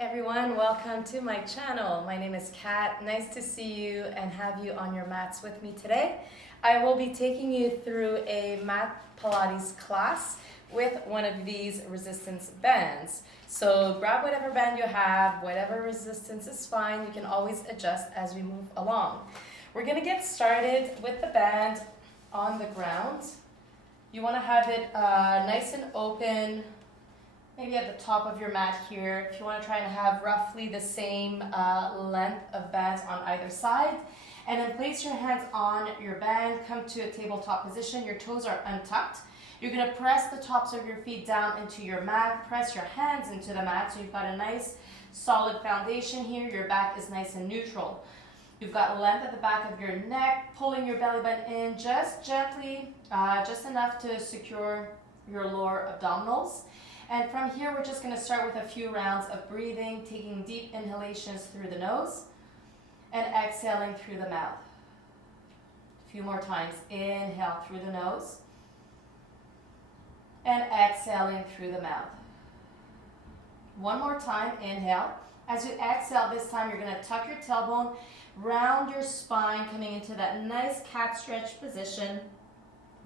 everyone, welcome to my channel. My name is Kat. Nice to see you and have you on your mats with me today. I will be taking you through a mat Pilates class with one of these resistance bands. So grab whatever band you have, whatever resistance is fine. You can always adjust as we move along. We're going to get started with the band on the ground. You want to have it nice and open, maybe at the top of your mat here. If you want to try and have roughly the same length of bands on either side. And then place your hands on your band, come to a tabletop position. Your toes are untucked. You're going to press the tops of your feet down into your mat. Press your hands into the mat so you've got a nice solid foundation here. Your back is nice and neutral. You've got length at the back of your neck, pulling your belly button in just gently, just enough to secure your lower abdominals. And from here, we're just going to start with a few rounds of breathing, taking deep inhalations through the nose and exhaling through the mouth. A few more times. Inhale through the nose and exhaling through the mouth. One more time. Inhale. As you exhale, this time you're going to tuck your tailbone, round your spine, coming into that nice cat stretch position.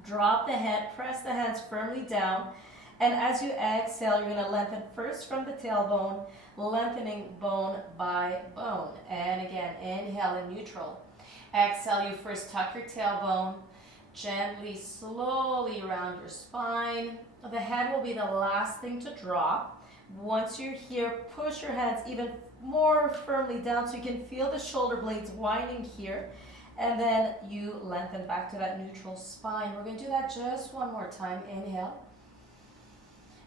Drop the head, press the hands firmly down. And as you exhale, you're going to lengthen first from the tailbone, lengthening bone by bone. And again, inhale in neutral. Exhale, you first tuck your tailbone, gently, slowly round your spine. The head will be the last thing to drop. Once you're here, push your hands even more firmly down so you can feel the shoulder blades winding here. And then you lengthen back to that neutral spine. We're going to do that just one more time. Inhale.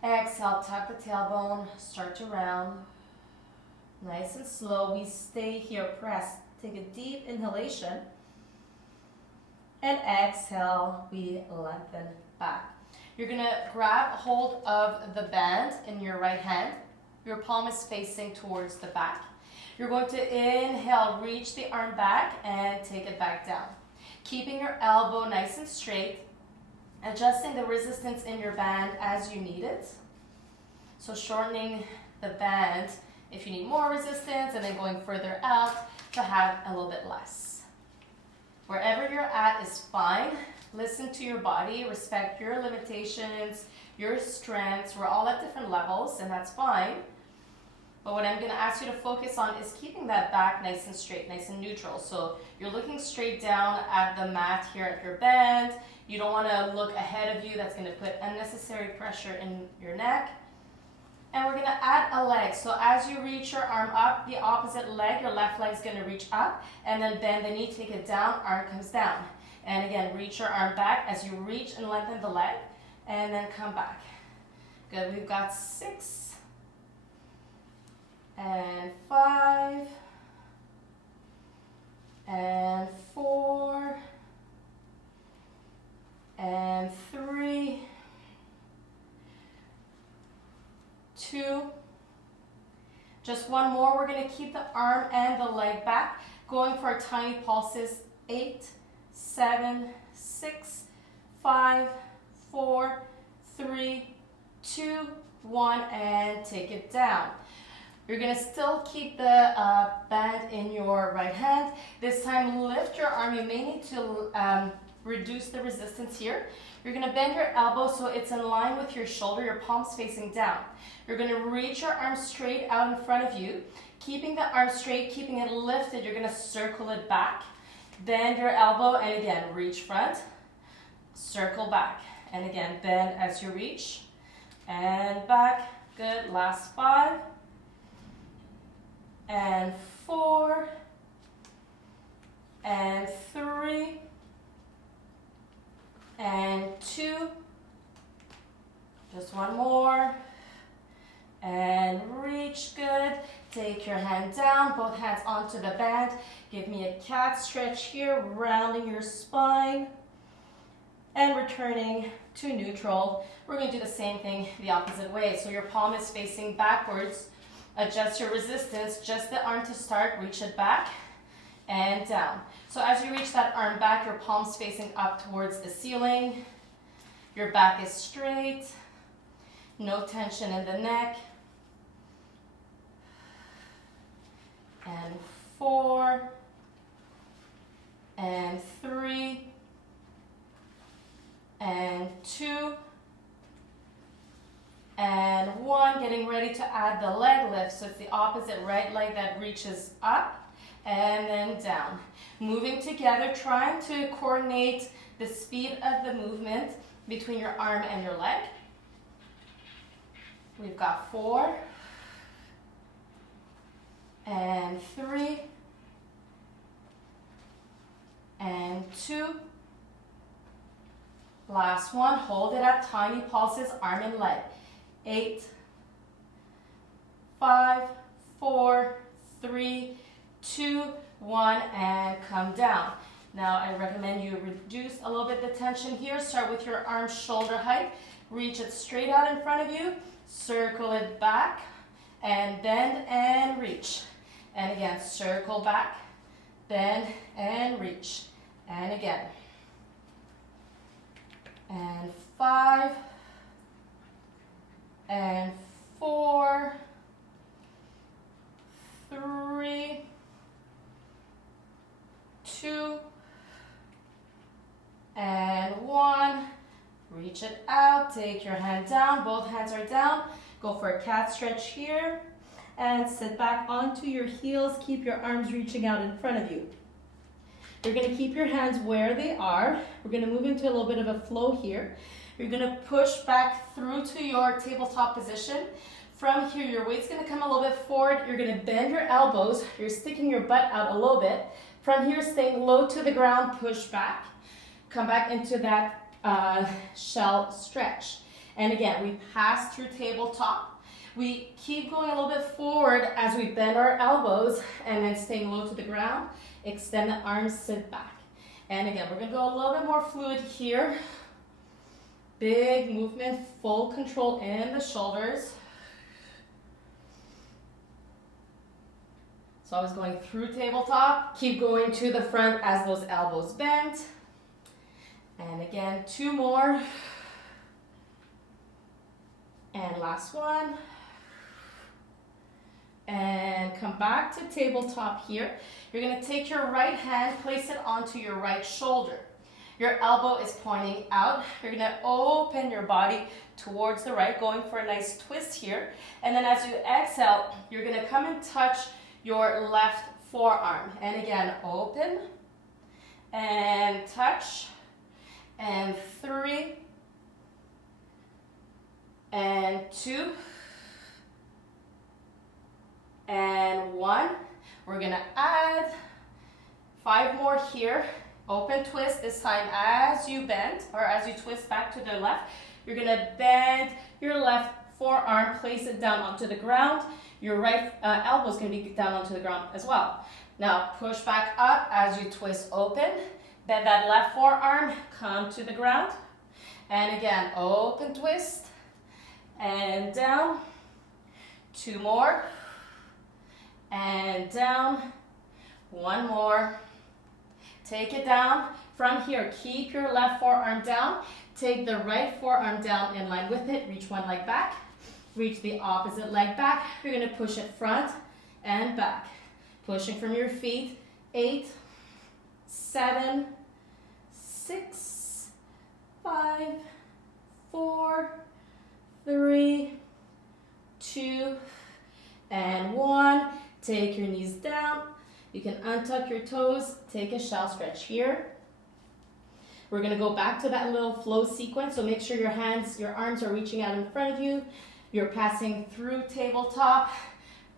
Exhale, tuck the tailbone, start to round. Nice and slow. We stay here, press. Take a deep inhalation. And exhale, we lengthen back. You're going to grab hold of the band in your right hand. Your palm is facing towards the back. You're going to inhale, reach the arm back and take it back down. Keeping your elbow nice and straight. Adjusting the resistance in your band as you need it. So shortening the band if you need more resistance and then going further out to have a little bit less. Wherever you're at is fine. Listen to your body, respect your limitations, your strengths. We're all at different levels and that's fine. But what I'm going to ask you to focus on is keeping that back nice and straight, nice and neutral. So you're looking straight down at the mat here at your band. You don't want to look ahead of you. That's going to put unnecessary pressure in your neck. And we're going to add a leg. So as you reach your arm up, the opposite leg, your left leg is going to reach up. And then bend the knee, take it down, arm comes down. And again, reach your arm back as you reach and lengthen the leg. And then come back. Good. We've got 6. And 5. And 4. And 3, 2, just one more. We're going to keep the arm and the leg back, going for tiny pulses. 8, 7, 6, 5, 4, 3, 2, 1, and take it down. You're going to still keep the band in your right hand. This time, lift your arm. You may need to reduce the resistance here. You're going to bend your elbow so it's in line with your shoulder, your palms facing down. You're going to reach your arm straight out in front of you. Keeping the arm straight, keeping it lifted, you're going to circle it back. Bend your elbow and again, reach front, circle back. And again, bend as you reach and back. Good. Last 5 and 4 and 3 and 2, just one more, and reach. Good. Take your hand down, both hands onto the band. Give me a cat stretch here, rounding your spine and returning to neutral. We're going to do the same thing the opposite way. So your palm is facing backwards. Adjust your resistance, just the arm to start, reach it back and down. So as you reach that arm back, your palms facing up towards the ceiling. Your back is straight. No tension in the neck. and 4, and 3, and 2, and 1. Getting ready to add the leg lift. So it's the opposite right leg that reaches up and then down. Moving together, trying to coordinate the speed of the movement between your arm and your leg. We've got 4, and 3, and 2. Last one, hold it up, tiny pulses, arm and leg. 8, 5, 4, 3, 2, 1, and come down. Now I recommend you reduce a little bit the tension here. Start with your arm shoulder height. Reach it straight out in front of you. Circle it back and bend and reach. And again, circle back, bend and reach. And again. And 5, and 4, 3, 2, and 1. Reach it out, take your hand down, both hands are down. Go for a cat stretch here, and sit back onto your heels. Keep your arms reaching out in front of you. You're gonna keep your hands where they are. We're gonna move into a little bit of a flow here. You're gonna push back through to your tabletop position. From here, your weight's gonna come a little bit forward. You're gonna bend your elbows. You're sticking your butt out a little bit. From here, staying low to the ground, push back. Come back into that shell stretch. And again, we pass through tabletop. We keep going a little bit forward as we bend our elbows and then staying low to the ground. Extend the arms, sit back. And again, we're gonna go a little bit more fluid here. Big movement, full control in the shoulders. So I was going through tabletop. Keep going to the front as those elbows bend. And again, 2 more. And last one. And come back to tabletop here. You're gonna take your right hand, place it onto your right shoulder. Your elbow is pointing out. You're gonna open your body towards the right, going for a nice twist here. And then as you exhale, you're gonna come and touch your left forearm. And again, open and touch. And 3, and 2, and 1. We're gonna add 5 more here. Open twist this time as you bend, or as you twist back to the left. You're gonna bend your left forearm, place it down onto the ground. Your right elbow is gonna be down onto the ground as well. Now push back up as you twist open. Bend that left forearm, come to the ground. And again, open twist. And down. 2 more. And down. 1 more. Take it down. From here, keep your left forearm down. Take the right forearm down in line with it. Reach one leg back. Reach the opposite leg back. You're going to push it front and back. Pushing from your feet. 8, 7, 6, 5, 4, 3, 2, and 1. Take your knees down. You can untuck your toes. Take a shell stretch here. We're going to go back to that little flow sequence. So make sure your arms are reaching out in front of you. You're passing through tabletop.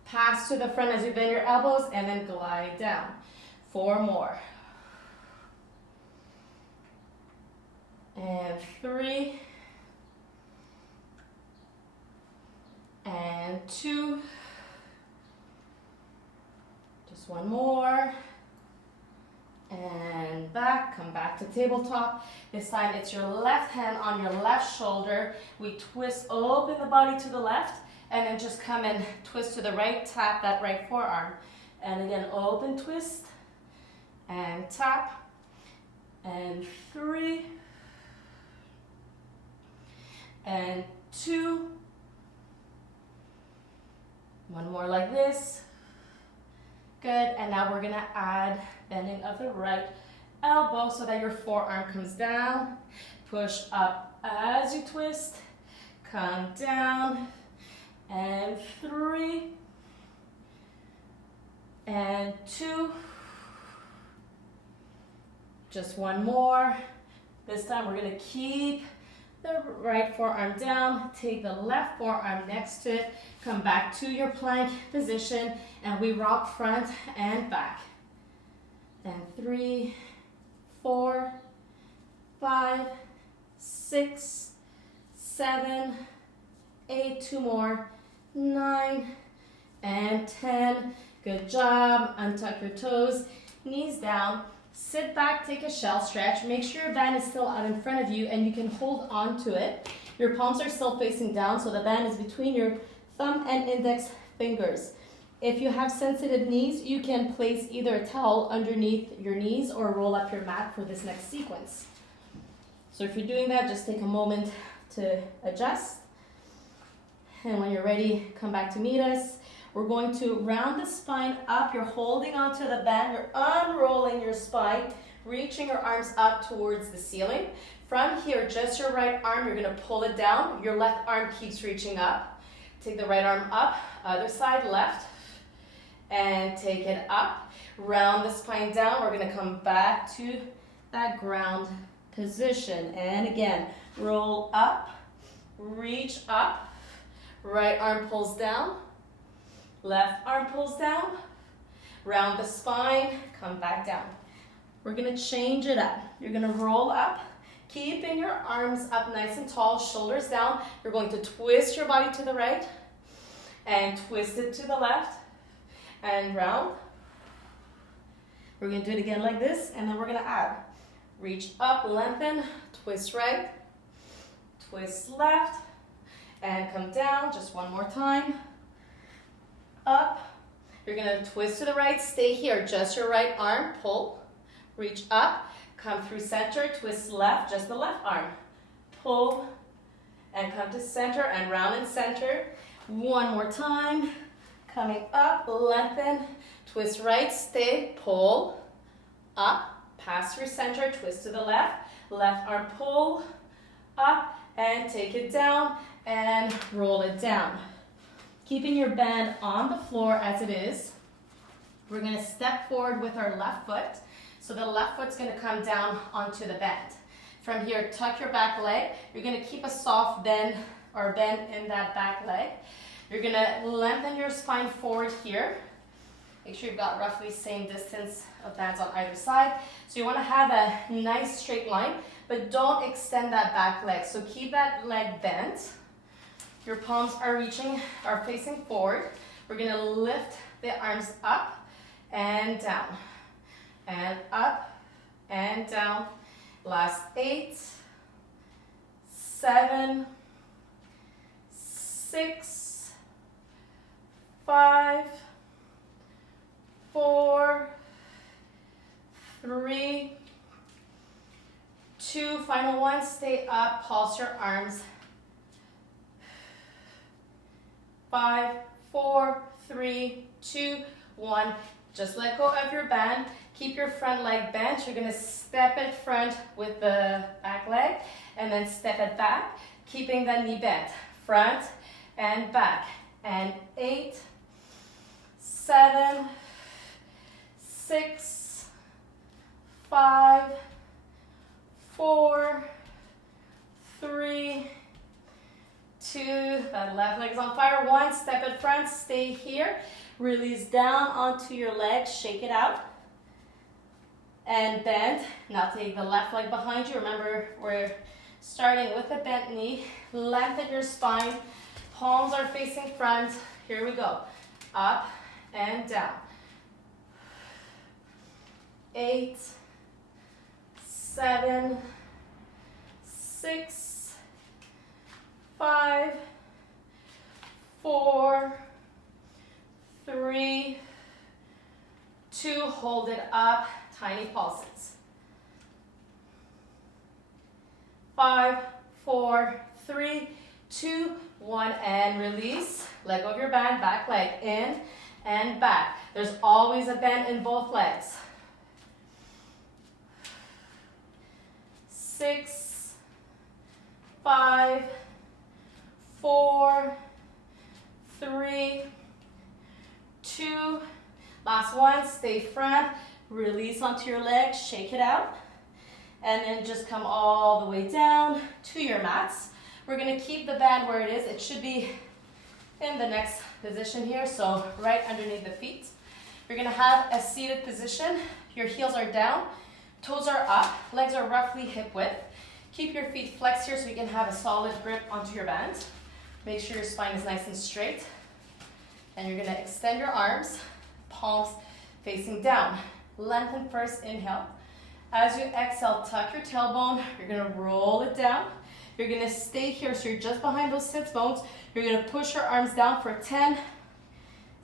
Pass to the front as you bend your elbows and then glide down. 4 more. And 3. And 2. Just 1 more. And back, come back to tabletop. This time it's your left hand on your left shoulder. We twist open the body to the left and then just come and twist to the right, tap that right forearm. And again, open twist and tap. And 3. And 2. 1 more like this. Good, and now we're gonna add bending of the right elbow so that your forearm comes down. Push up as you twist, come down, and 3, and 2. Just one more. This time we're gonna keep the right forearm down, take the left forearm next to it, come back to your plank position, and we rock front and back. And 3, 4, 5, 6, 7, 8, 2 more, 9, and 10. Good job. Untuck your toes, knees down. Sit back, take a shell stretch. Make sure your band is still out in front of you and you can hold on to it. Your palms are still facing down, so the band is between your thumb and index fingers. If you have sensitive knees, you can place either a towel underneath your knees or roll up your mat for this next sequence. So if you're doing that, just take a moment to adjust. And when you're ready, come back to meet us. We're going to round the spine up. You're holding onto the band. You're unrolling your spine, reaching your arms up towards the ceiling. From here, just your right arm, you're going to pull it down. Your left arm keeps reaching up. Take the right arm up, other side, left, and take it up. Round the spine down. We're going to come back to that ground position. And again, roll up, reach up. Right arm pulls down. Left arm pulls down, round the spine, come back down. We're gonna change it up. You're gonna roll up, keeping your arms up nice and tall, shoulders down. You're going to twist your body to the right and twist it to the left and round. We're gonna do it again like this, and then we're gonna add. Reach up, lengthen, twist right, twist left, and come down, just one more time. Up, you're gonna twist to the right, stay here, just your right arm, pull, reach up, come through center, twist left, just the left arm, pull, and come to center and round in center. One more time, coming up, lengthen, twist right, stay, pull, up, pass through center, twist to the left, left arm pull, up, and take it down, and roll it down. Keeping your band on the floor as it is. We're gonna step forward with our left foot. So the left foot's gonna come down onto the band. From here, tuck your back leg. You're gonna keep a soft bend or bend in that back leg. You're gonna lengthen your spine forward here. Make sure you've got roughly same distance of bands on either side. So you wanna have a nice straight line, but don't extend that back leg. So keep that leg bent. Your palms are facing forward. We're gonna lift the arms up and down, and up and down. Last 8, 7, 6, 5, 4, 3, 2, final one, stay up, pulse your arms. 5, 4, 3, 2, 1. Just let go of your band. Keep your front leg bent. You're gonna step it front with the back leg and then step it back, keeping the knee bent. Front and back. And 8, 7, 6, 5, 4, 3, 2, that left leg is on fire. 1, step it front, stay here. Release down onto your legs, shake it out. And bend. Now take the left leg behind you. Remember, we're starting with a bent knee. Lengthen your spine. Palms are facing front. Here we go. Up and down. 8, 7, 6, 5, 4, 3, 2, hold it up, tiny pulses. 5, 4, 3, 2, 1, and release. Let go of your band, back leg in and back. There's always a bend in both legs. 6, 5, 4, 3, 2, last one, stay front, release onto your legs, shake it out, and then just come all the way down to your mats. We're gonna keep the band where it is. It should be in the next position here, so right underneath the feet. You're gonna have a seated position. Your heels are down, toes are up, legs are roughly hip width. Keep your feet flexed here so you can have a solid grip onto your band. Make sure your spine is nice and straight. And you're gonna extend your arms, palms facing down. Lengthen first, inhale. As you exhale, tuck your tailbone. You're gonna roll it down. You're gonna stay here, so you're just behind those sits bones. You're gonna push your arms down for 10,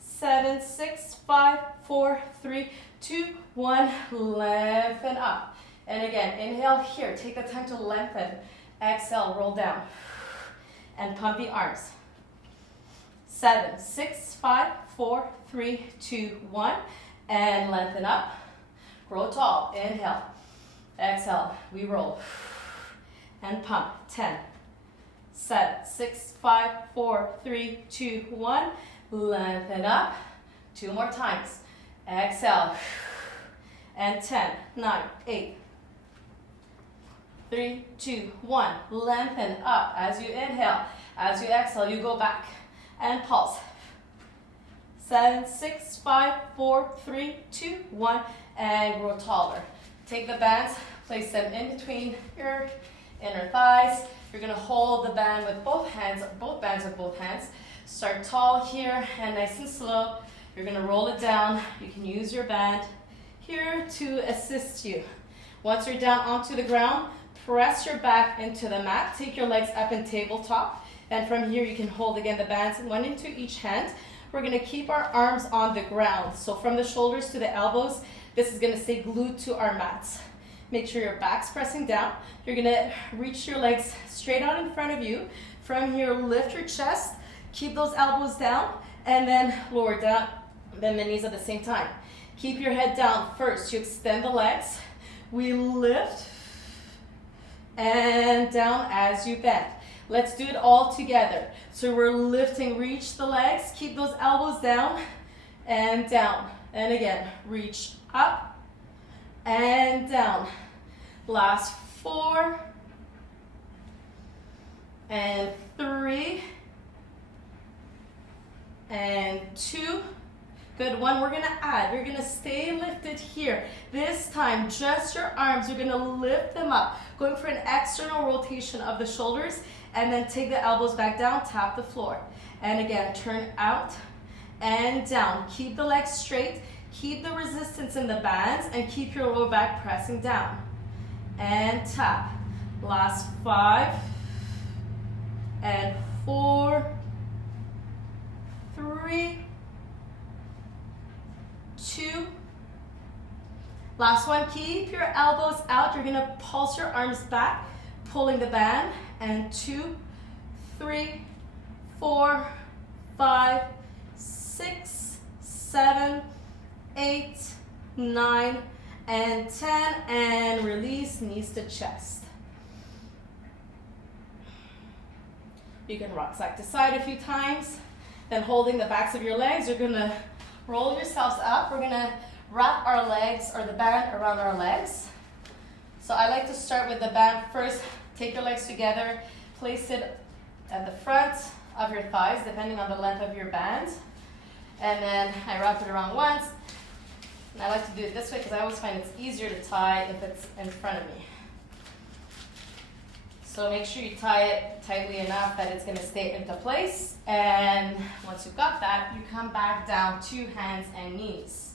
7, 6, 5, 4, 3, 2, 1. Lengthen up. And again, inhale here. Take the time to lengthen. Exhale, roll down. And pump the arms. 7, 6, 5, 4, 3, 2, 1. And lengthen up. Grow tall. Inhale. Exhale. We roll. And pump. 10, 7, 6, 5, 4, 3, 2, 1. Lengthen up. 2 more times. Exhale. And 10, 9, 8, 3, 2, 1. Lengthen up as you inhale. As you exhale, you go back and pulse. 7, 6, 5, 4, 3, 2, 1. And grow taller. Take the bands, place them in between your inner thighs. You're gonna hold the band with both hands, both bands with both hands. Start tall here and nice and slow. You're gonna roll it down. You can use your band here to assist you. Once you're down onto the ground, press your back into the mat. Take your legs up in tabletop. And from here, you can hold again the bands, one into each hand. We're gonna keep our arms on the ground. So from the shoulders to the elbows, this is gonna stay glued to our mats. Make sure your back's pressing down. You're gonna reach your legs straight out in front of you. From here, lift your chest, keep those elbows down, and then lower down, bend the knees at the same time. Keep your head down first. You extend the legs. We lift and down as you bend. Let's do it all together. So we're lifting, reach the legs, keep those elbows down and down. And again, reach up and down. Last 4 and 3 and 2. Good, 1. We're gonna add. You're gonna stay lifted here. This time, just your arms. You're gonna lift them up, going for an external rotation of the shoulders, and then take the elbows back down, tap the floor. And again, turn out and down. Keep the legs straight. Keep the resistance in the bands and keep your lower back pressing down. And tap. Last 5 and 4, 3, 2. Last one, keep your elbows out. You're gonna pulse your arms back, pulling the band. And 2, 3, 4, 5, 6, 7, 8, 9, and 10. And release, knees to chest. You can rock side to side a few times. Then holding the backs of your legs, you're gonna roll yourselves up. We're gonna wrap our legs or the band around our legs. So I like to start with the band first. Take your legs together, place it at the front of your thighs, depending on the length of your band. And then I wrap it around once. And I like to do it this way because I always find it's easier to tie if it's in front of me. So make sure you tie it tightly enough that it's gonna stay into place. And once you've got that, you come back down to hands and knees.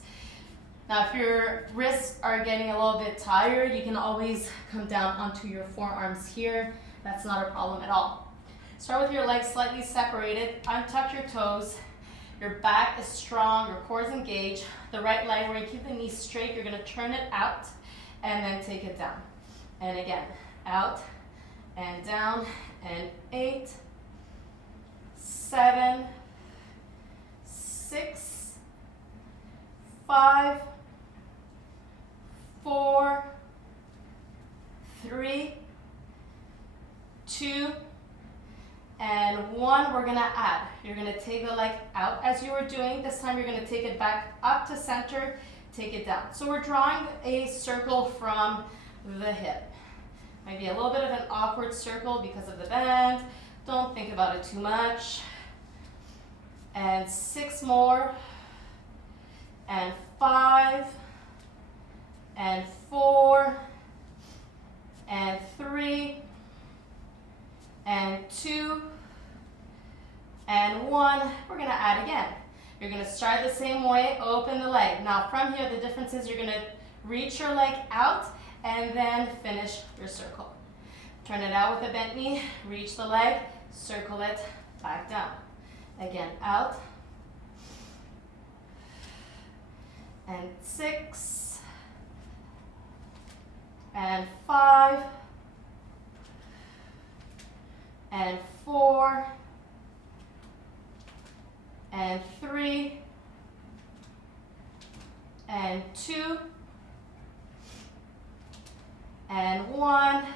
Now, if your wrists are getting a little bit tired, you can always come down onto your forearms here. That's not a problem at all. Start with your legs slightly separated. Untuck your toes. Your back is strong, your core is engaged. The right leg, where you keep the knees straight, you're gonna turn it out and then take it down. And again, out and down, and 8, 7, 6, 5, 4, 3, 2, and 1. We're gonna add. You're gonna take the leg out as you were doing. This time you're gonna take it back up to center, take it down. So we're drawing a circle from the hip. Might be a little bit of an awkward circle because of the bend. Don't think about it too much. And 6 more, and 5, and 4, and 3, and 2, and 1. We're gonna add again. You're gonna start the same way, open the leg. Now from here, the difference is you're gonna reach your leg out and then finish your circle. Turn it out with a bent knee, reach the leg, circle it back down. Again, out. And 6, and 5, and 4, and 3, and 2, and 1.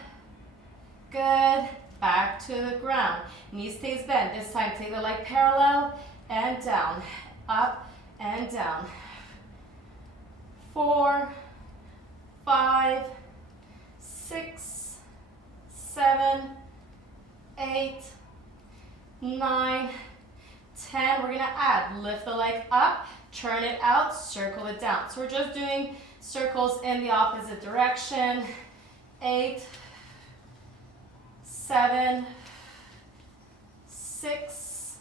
Good. Back to the ground. Knee stays bent. This time take the leg parallel and down. Up and down. 4, 5, 6, 7, 8, 9, 10. We're going to add. Lift the leg up, turn it out, circle it down. So we're just doing circles in the opposite direction. 8, 7, 6,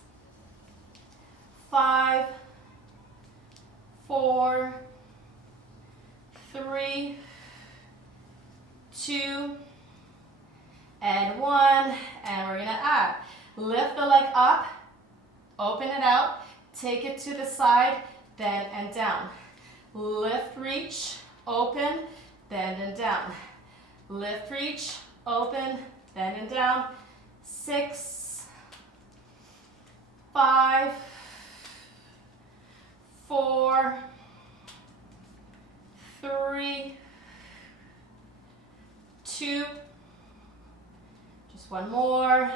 5, 4, 3, 2, and 1. And we're going to add. Lift the leg up, open it out, take it to the side, bend and down. Lift, reach, open, bend and down. Lift, reach, open, bend and down. 6, 5, 4, 3, 2, just one more,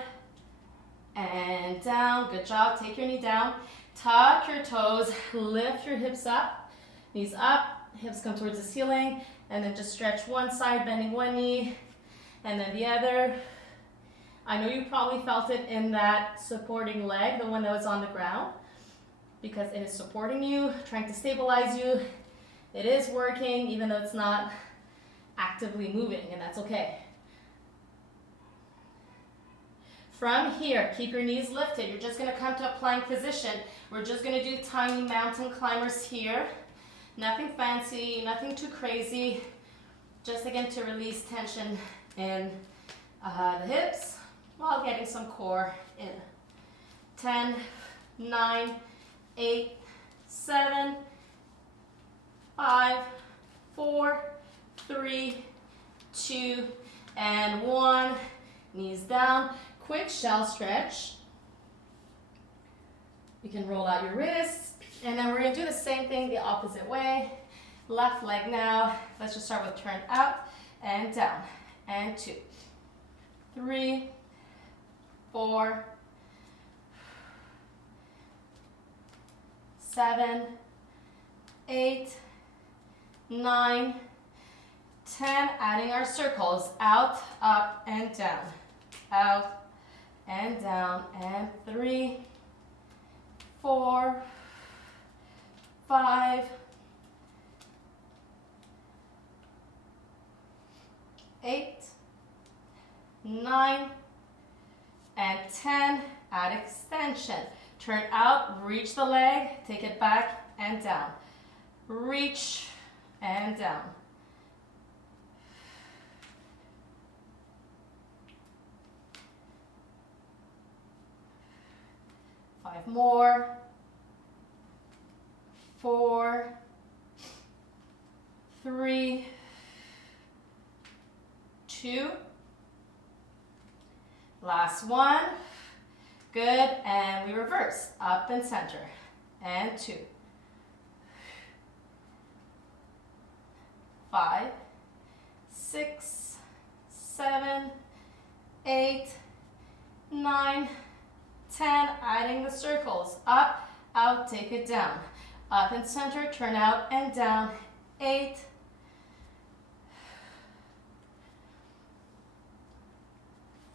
and down. Good job. Take your knee down, tuck your toes, lift your hips up, knees up, hips come towards the ceiling, and then just stretch one side, bending one knee, and then the other. I know you probably felt it in that supporting leg, the one that was on the ground, because it is supporting you, trying to stabilize you. It is working, even though it's not actively moving, and that's okay. From here, keep your knees lifted. You're just gonna come to a plank position. We're just gonna do tiny mountain climbers here. Nothing fancy, nothing too crazy. Just again to release tension in the hips while getting some core in. 10, 9, 8, 7, 5, 4, 3, 2, and 1. Knees down. Quick shell stretch. You can roll out your wrists. And then we're going to do the same thing the opposite way. Left leg now. Let's just start with turn out and down. And 2, 3, 4, 7, 8, 9, 10. Adding our circles. Out, up, and down. Out, and down. And 3, 4, 5, 8, 9, and 10. Add extension. Turn out, reach the leg, take it back and down. Reach and down. Five more. 4, 3, 2. Last one. Good, and we reverse. Up and center. And 2. 5, 6, 7, 8, 9, 10. Adding the circles. Up, out, take it down. Up and center, turn out and down. 8,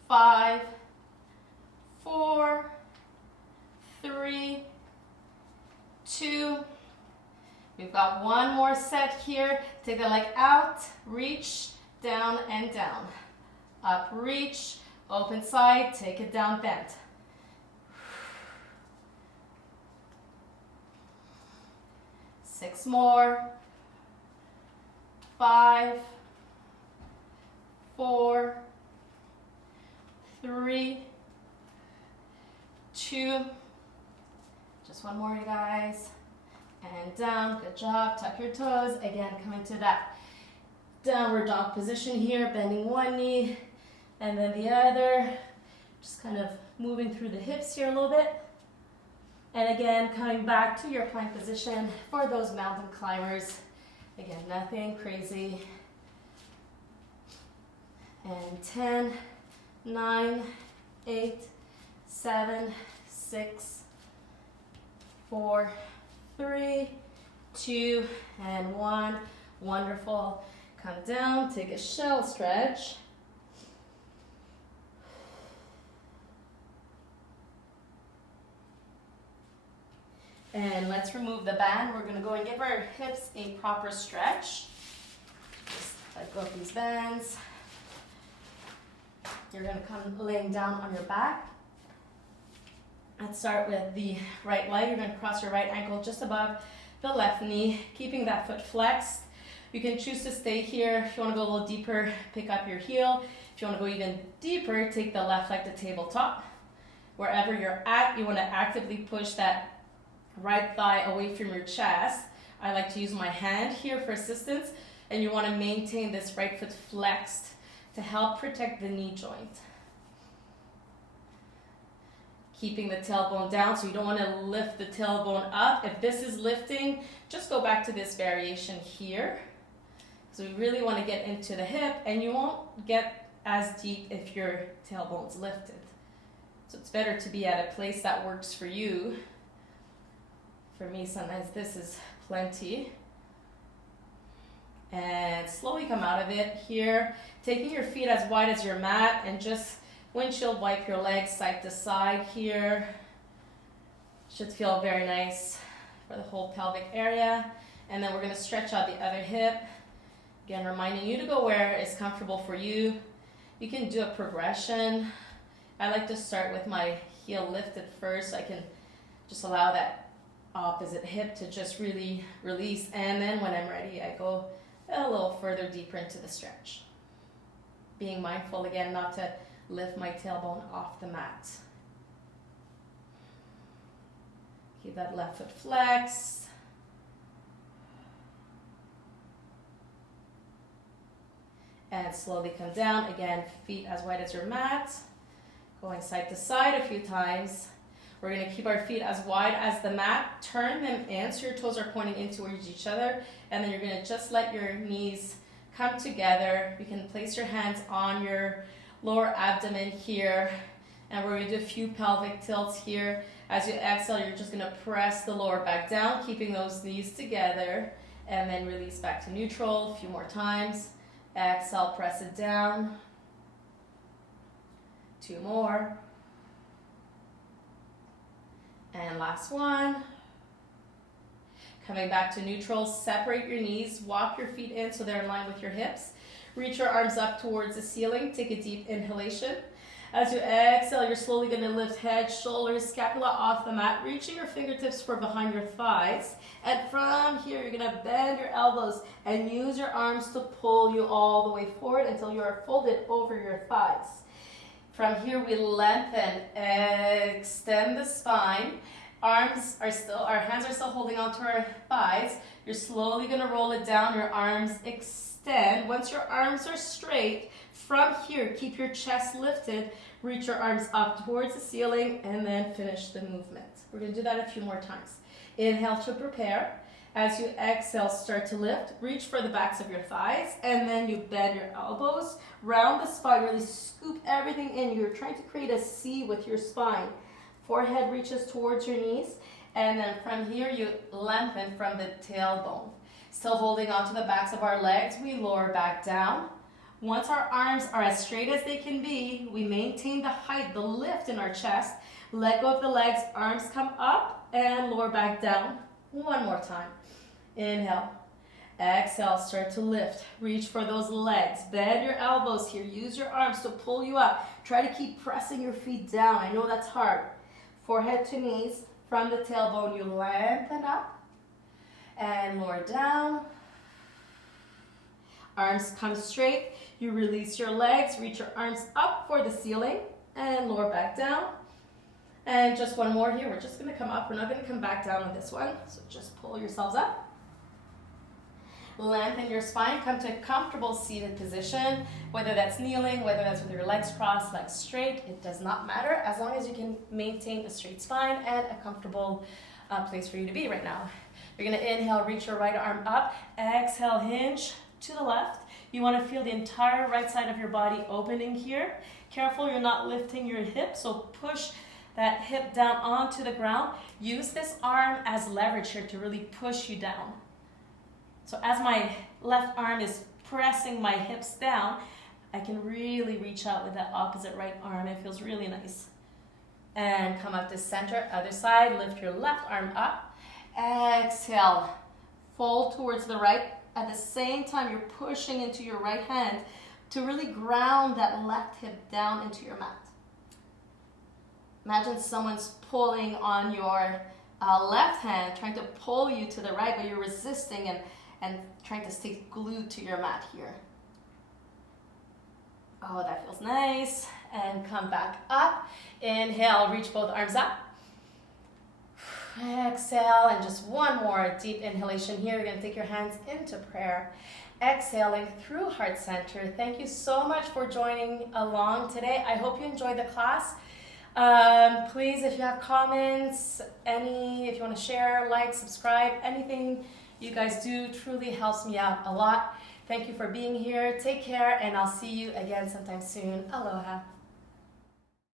5, 4, 3, 2. We've got one more set here. Take the leg out, reach, down and down. Up, reach, open side, take it down, bend. Six more. 5, 4, 3, 2. Just one more, you guys. And down, good job. Tuck your toes. Again, come into that downward dog position here, bending one knee and then the other. Just kind of moving through the hips here a little bit. And again, coming back to your plank position for those mountain climbers. Again, nothing crazy. And 10, 9, 8, 7, 6, 4, 3, 2, and 1. Wonderful. Come down, take a shell stretch. And let's remove the band. We're going to go and give our hips a proper stretch. Just let go of these bands. You're going to come laying down on your back. Let's start with the right leg. You're going to cross your right ankle just above the left knee, keeping that foot flexed. You can choose to stay here. If you want to go a little deeper, pick up your heel. If you want to go even deeper, take the left leg to tabletop. Wherever you're at, you want to actively push that right thigh away from your chest. I like to use my hand here for assistance, and you want to maintain this right foot flexed to help protect the knee joint. Keeping the tailbone down, so you don't want to lift the tailbone up. If this is lifting, just go back to this variation here. So we really want to get into the hip, and you won't get as deep if your tailbone's lifted. So it's better to be at a place that works for you. For me, sometimes this is plenty. And slowly come out of it here, taking your feet as wide as your mat, and just windshield wipe your legs side to side here. Should feel very nice for the whole pelvic area. And then we're going to stretch out the other hip. Again, reminding you to go where is comfortable for you. You can do a progression. I like to start with my heel lifted first, so I can just allow that opposite hip to just really release, and then when I'm ready, I go a little further deeper into the stretch. Being mindful again not to lift my tailbone off the mat. Keep that left foot flexed. And slowly come down. Again, feet as wide as your mat. Going side to side a few times. We're going to keep our feet as wide as the mat. Turn them in so your toes are pointing in towards each other. And then you're going to just let your knees come together. You can place your hands on your lower abdomen here. And we're going to do a few pelvic tilts here. As you exhale, you're just going to press the lower back down, keeping those knees together. And then release back to neutral a few more times. Exhale, press it down. 2 more. And last one. Coming back to neutral, separate your knees, walk your feet in so they're in line with your hips. Reach your arms up towards the ceiling, take a deep inhalation. As you exhale, you're slowly going to lift head, shoulders, scapula off the mat, reaching your fingertips for behind your thighs. And from here, you're going to bend your elbows and use your arms to pull you all the way forward until you are folded over your thighs. From here, we lengthen, extend the spine. Our hands are still holding onto our thighs. You're slowly going to roll it down. Your arms extend. Once your arms are straight, from here, keep your chest lifted. Reach your arms up towards the ceiling and then finish the movement. We're going to do that a few more times. Inhale to prepare. As you exhale, start to lift. Reach for the backs of your thighs, and then you bend your elbows. Round the spine, really scoop everything in. You're trying to create a C with your spine. Forehead reaches towards your knees, and then from here, you lengthen from the tailbone. Still holding onto the backs of our legs, we lower back down. Once our arms are as straight as they can be, we maintain the height, the lift in our chest. Let go of the legs, arms come up, and lower back down. One more time. Inhale. Exhale, start to lift. Reach for those legs. Bend your elbows here. Use your arms to pull you up. Try to keep pressing your feet down. I know that's hard. Forehead to knees. From the tailbone, you lengthen up and lower down. Arms come straight. You release your legs. Reach your arms up for the ceiling and lower back down. And just one more here. We're just going to come up. We're not going to come back down on this one. So just pull yourselves up. Lengthen your spine. Come to a comfortable seated position. Whether that's kneeling, whether that's with your legs crossed, legs straight, it does not matter as long as you can maintain a straight spine and a comfortable place for you to be right now. You're going to inhale, reach your right arm up. Exhale, hinge to the left. You want to feel the entire right side of your body opening here. Careful you're not lifting your hip, so push that hip down onto the ground. Use this arm as leverage here to really push you down. So as my left arm is pressing my hips down, I can really reach out with that opposite right arm. It feels really nice. And come up to center, other side. Lift your left arm up. Exhale, fold towards the right. At the same time, you're pushing into your right hand to really ground that left hip down into your mat. Imagine someone's pulling on your left hand, trying to pull you to the right, but you're resisting and trying to stay glued to your mat here. Oh, that feels nice. And come back up. Inhale, reach both arms up. Exhale, and just one more deep inhalation here. You're going to take your hands into prayer. Exhaling through heart center. Thank you so much for joining along today. I hope you enjoyed the class. Please, if you have comments, if you want to share, like, subscribe, anything you guys do truly helps me out a lot. Thank you for being here. Take care, and I'll see you again sometime soon. Aloha.